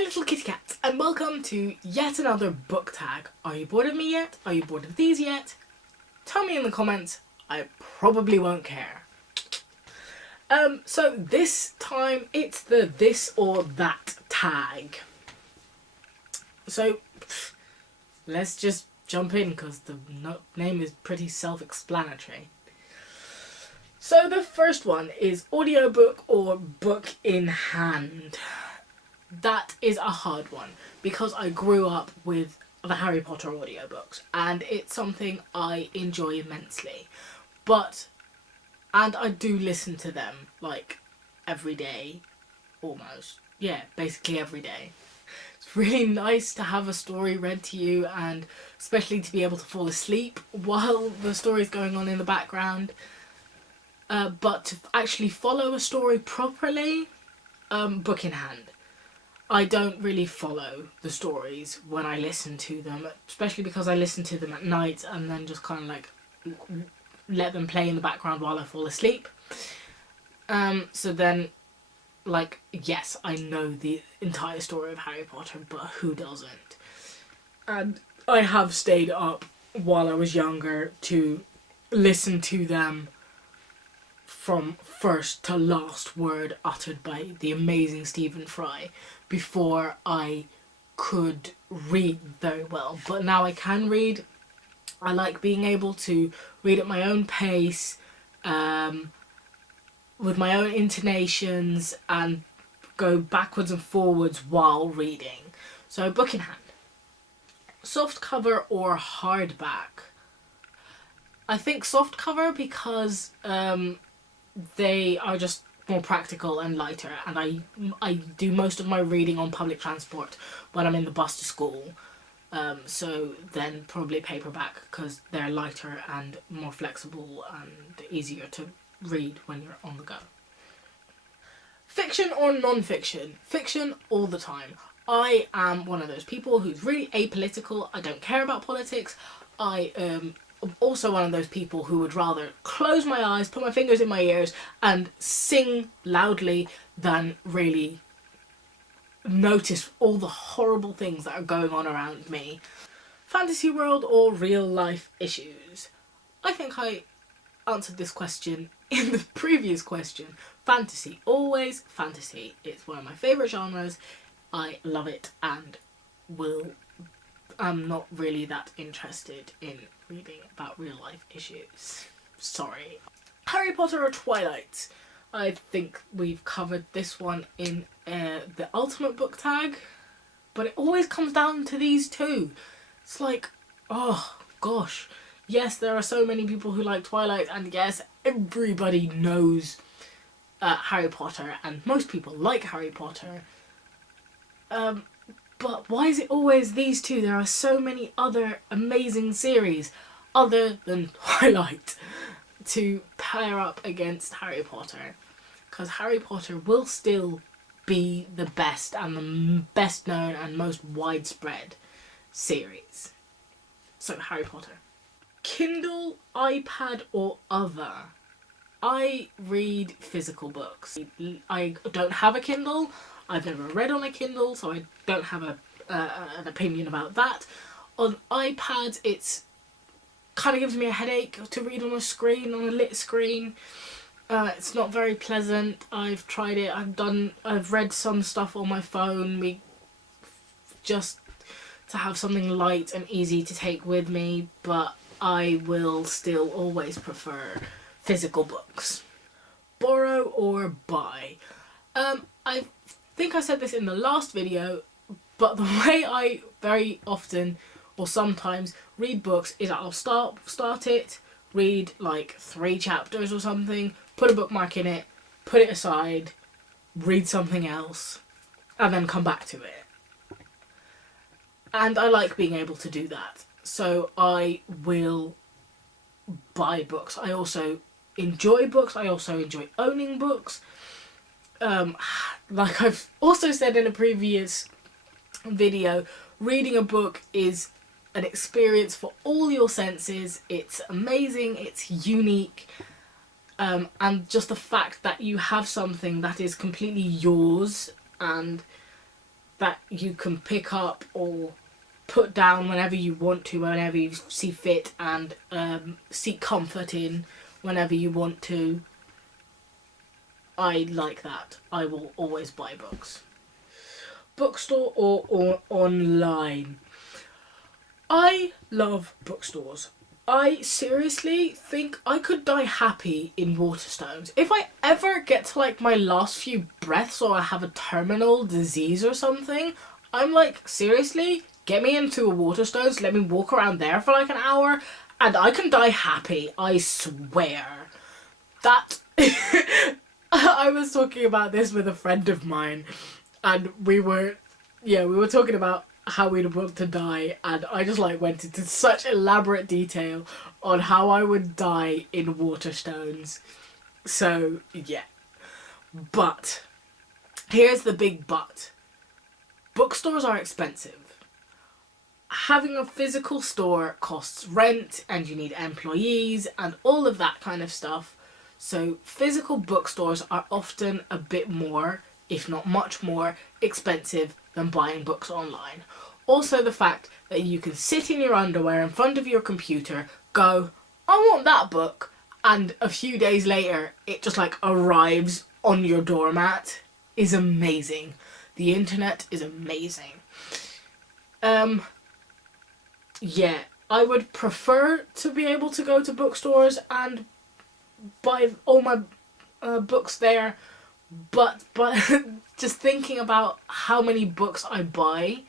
Hi little kitty cats, and welcome to yet another book tag. Are you bored of me yet? Are you bored of these yet? Tell me in the comments, I probably won't care. So this time it's the this or that tag. So let's just jump in because the name is pretty self-explanatory. So the first one is audiobook or book in hand. That is a hard one because I grew up with the Harry Potter audiobooks and it's something I enjoy immensely. And I do listen to them like every day, almost. Yeah, basically every day. It's really nice to have a story read to you and especially to be able to fall asleep while the story's going on in the background. But to actually follow a story properly, book in hand. I don't really follow the stories when I listen to them, especially because I listen to them at night and then just kind of like let them play in the background while I fall asleep. So then, like, yes, I know the entire story of Harry Potter, but who doesn't? And I have stayed up while I was younger to listen to them from first to last word uttered by the amazing Stephen Fry before I could read very well. But now I can read. I like being able to read at my own pace, with my own intonations, and go backwards and forwards while reading. So book in hand. Softcover or hardback? I think softcover because they are just more practical and lighter, and I do most of my reading on public transport when I'm in the bus to school, so then probably paperback because they're lighter and more flexible and easier to read when you're on the go. Fiction or non-fiction? Fiction all the time. I am one of those people who's really apolitical. I don't care about politics. I'm also one of those people who would rather close my eyes, put my fingers in my ears and sing loudly than really notice all the horrible things that are going on around me. Fantasy world or real life issues? I think I answered this question in the previous question. Fantasy, always fantasy. It's one of my favourite genres. I love it and I'm not really that interested in reading about real life issues. Sorry. Harry Potter or Twilight? I think we've covered this one in the ultimate book tag, but it always comes down to these two. It's like, oh gosh, yes, there are so many people who like Twilight, and yes, everybody knows Harry Potter, and most people like Harry Potter. But why is it always these two? There are so many other amazing series other than Twilight to pair up against Harry Potter, because Harry Potter will still be the best and the best known and most widespread series. So Harry Potter. Kindle, iPad or other? I read physical books. I don't have a Kindle. I've never read on a Kindle, so I don't have an opinion about that. On iPads, it's kind of gives me a headache to read on a screen, on a lit screen. It's not very pleasant. I've tried it. I've read some stuff on my phone, just to have something light and easy to take with me, but I will still always prefer physical books. Borrow or buy? I think I said this in the last video, but the way I very often or sometimes read books is I'll start it, read like 3 chapters or something, put a bookmark in it, put it aside, read something else, and then come back to it. And I like being able to do that, so I will buy books. I also enjoy books. I also enjoy owning books. Like I've also said in a previous video, reading a book is an experience for all your senses. It's amazing, it's unique, and just the fact that you have something that is completely yours and that you can pick up or put down whenever you want to, whenever you see fit, and seek comfort in whenever you want to. I like that. I will always buy books. Bookstore or online. I love bookstores. I seriously think I could die happy in Waterstones. If I ever get to like my last few breaths or I have a terminal disease or something, I'm like, seriously, get me into a Waterstones, let me walk around there for like an hour, and I can die happy, I swear. That... I was talking about this with a friend of mine, and we were talking about how we'd want to die, and I just like went into such elaborate detail on how I would die in Waterstones. So yeah. But here's the big but. Bookstores are expensive. Having a physical store costs rent, and you need employees and all of that kind of stuff. So physical bookstores are often a bit more, if not much more, expensive than buying books online. Also the fact that you can sit in your underwear in front of your computer, go, I want that book, and a few days later it just like arrives on your doormat is amazing. The internet is amazing. Yeah, I would prefer to be able to go to bookstores and buy all my books there, but just thinking about how many books I buy,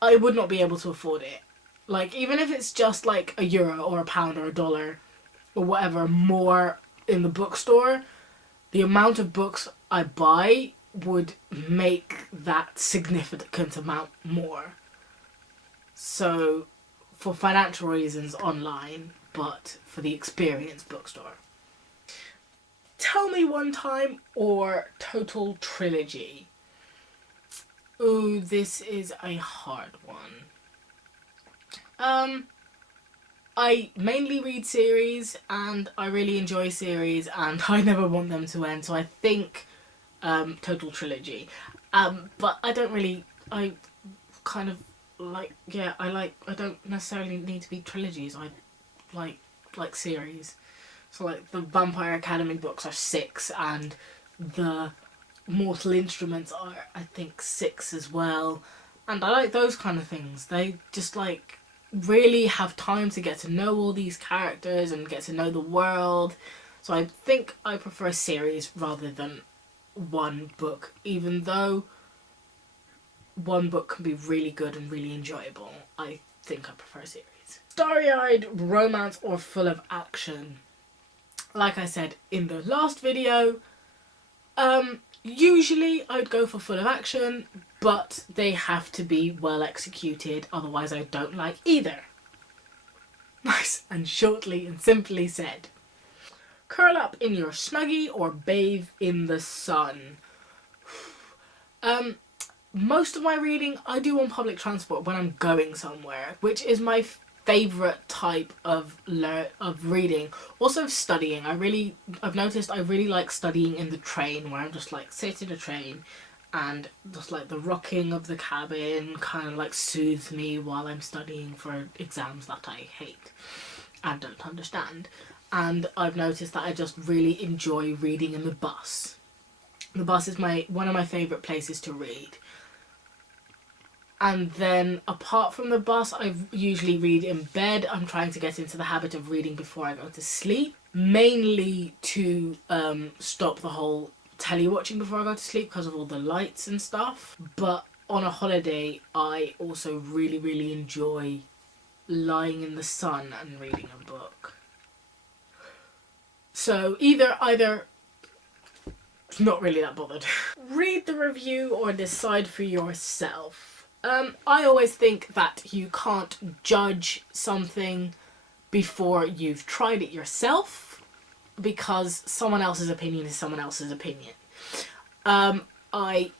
I would not be able to afford it. Like, even if it's just like €1 or £1 or $1 or whatever more in the bookstore, the amount of books I buy would make that significant amount more. So, for financial reasons, online, but for the experience, bookstore. Tell Me One Time or total trilogy? Ooh, this is a hard one. I mainly read series, and I really enjoy series, and I never want them to end, so I think total trilogy. But I don't really, I kind of like, yeah, I don't necessarily need to be trilogies, I like series. So like the Vampire Academy books are 6, and the Mortal Instruments are, I think, 6 as well. And I like those kind of things. They just like really have time to get to know all these characters and get to know the world. So I think I prefer a series rather than one book, even though one book can be really good and really enjoyable. I think I prefer a series. Starry-eyed romance or full of action? Like I said in the last video, usually I'd go for full of action, but they have to be well executed, otherwise I don't like either. Nice and shortly and simply said. Curl up in your snuggie or bathe in the sun? Most of my reading I do on public transport when I'm going somewhere, which is my favourite type of reading. Also studying. I've noticed I really like studying in the train, where I'm just like sit in a train and just like the rocking of the cabin kind of like soothes me while I'm studying for exams that I hate and don't understand. And I've noticed that I just really enjoy reading in the bus. The bus is one of my favourite places to read. And then apart from the bus, I usually read in bed. I'm trying to get into the habit of reading before I go to sleep, mainly to stop the whole telly watching before I go to sleep because of all the lights and stuff. But on a holiday, I also really, really enjoy lying in the sun and reading a book. So either not really that bothered. Read the review or decide for yourself. I always think that you can't judge something before you've tried it yourself, because someone else's opinion is someone else's opinion. I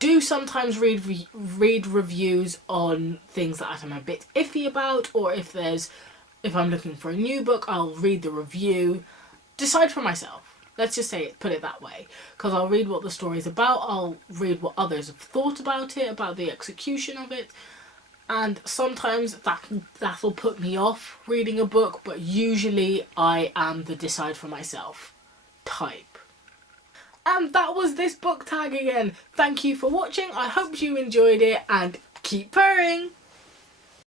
do sometimes read reviews on things that I'm a bit iffy about, or if I'm looking for a new book, I'll read the review. Decide for myself. Let's just say it, put it that way. Because I'll read what the story's about, I'll read what others have thought about it, about the execution of it, and sometimes that'll put me off reading a book, but usually I am the decide for myself type. And that was this book tag again. Thank you for watching, I hope you enjoyed it, and keep purring!